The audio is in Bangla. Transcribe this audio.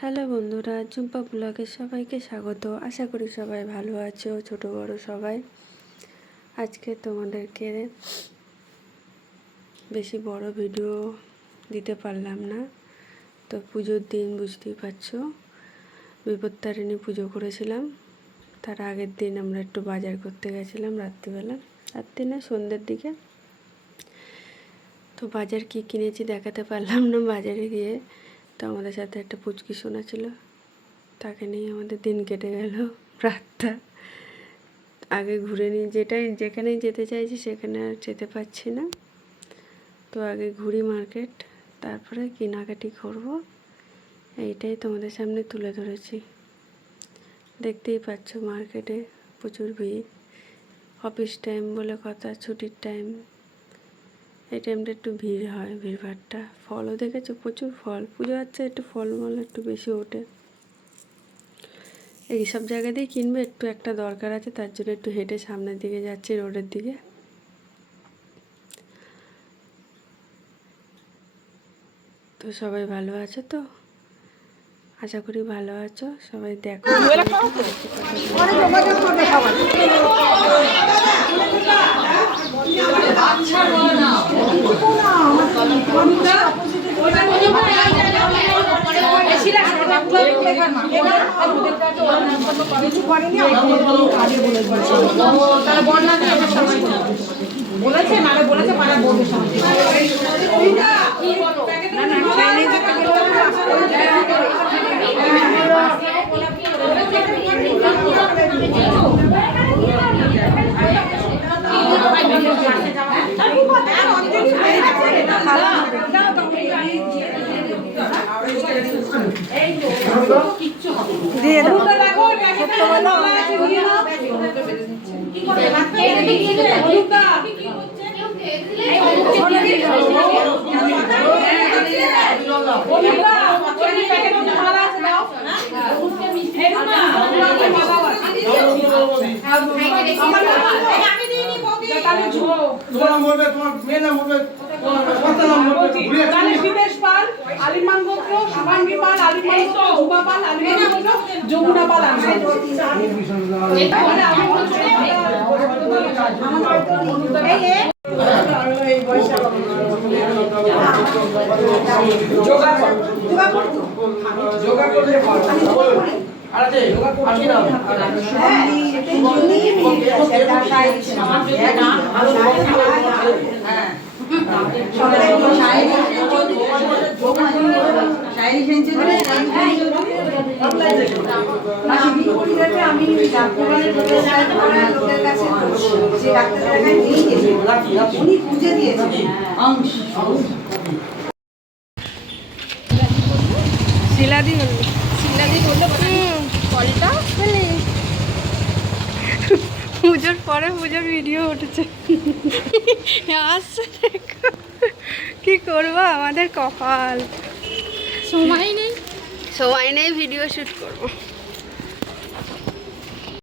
হ্যালো বন্ধুরা, ঝুম্পা ব্লগে সবাইকে স্বাগত। আশা করি সবাই ভালো আছো, ছোট বড় সবাই। আজকে তোমাদেরকে বেশি বড় ভিডিও দিতে পারলাম না। তো পুজোর দিন বুঝতেই পারছো, বিপত্তারিণী পুজো করেছিলাম। তার আগের দিন আমরা একটু বাজার করতে গেছিলাম রাত্রিবেলা, রাত্রি না সন্ধ্যের দিকে। তো বাজার কি কিনেছি দেখাতে পারলাম না বাজারে গিয়ে। তো আমাদের সাথে একটা পুচকি শোনা ছিল, তাকে নিয়ে আমাদের দিন কেটে গেল রাতটা। আগে ঘুরে নিই, যেখানে যেতে চাইছি সেখানে আর যেতে পারছি না। তো আগে ঘুরি মার্কেট, তারপরে কেনাকাটি করব, এইটাই তোমাদের সামনে তুলে ধরেছি। দেখতেই পাচ্ছ মার্কেটে প্রচুর ভিড়। অফিস টাইম বলে কথা, ছুটির টাইম, এই টাইমটা একটু ভিড় হয়, ভিড়ভাড়টা। ফলও দেখেছো, প্রচুর ফল। পুজো হচ্ছে, একটু ফলমূল একটু বেশি ওঠে। এই সব জায়গাতেই কিনবে, একটু একটা দরকার আছে, তার জন্য একটু হেঁটে সামনের দিকে যাচ্ছি, রোডের দিকে। তো সবাই ভালো আছো তো? আশা করি ভালো আছো সবাই। দেখো বলেছে মানে বলেছে পাড়া বলবে দিয়ে দাও। আলিমান গোত্র, শুভাঙ্গী পাল, আলিমান গোত্র, যুবা পাল, আলিমান গোত্র, যমুনা পাল। আমি লোকের কাছে উনি পুজো দিয়েছেন। শিলাদি বললো, কলটা পুজোর পরে পুজোর ভিডিও উঠেছে। আসছে, কি করবো, আমাদের কপাল। সময় নেই ভিডিও শ্যুট করবো।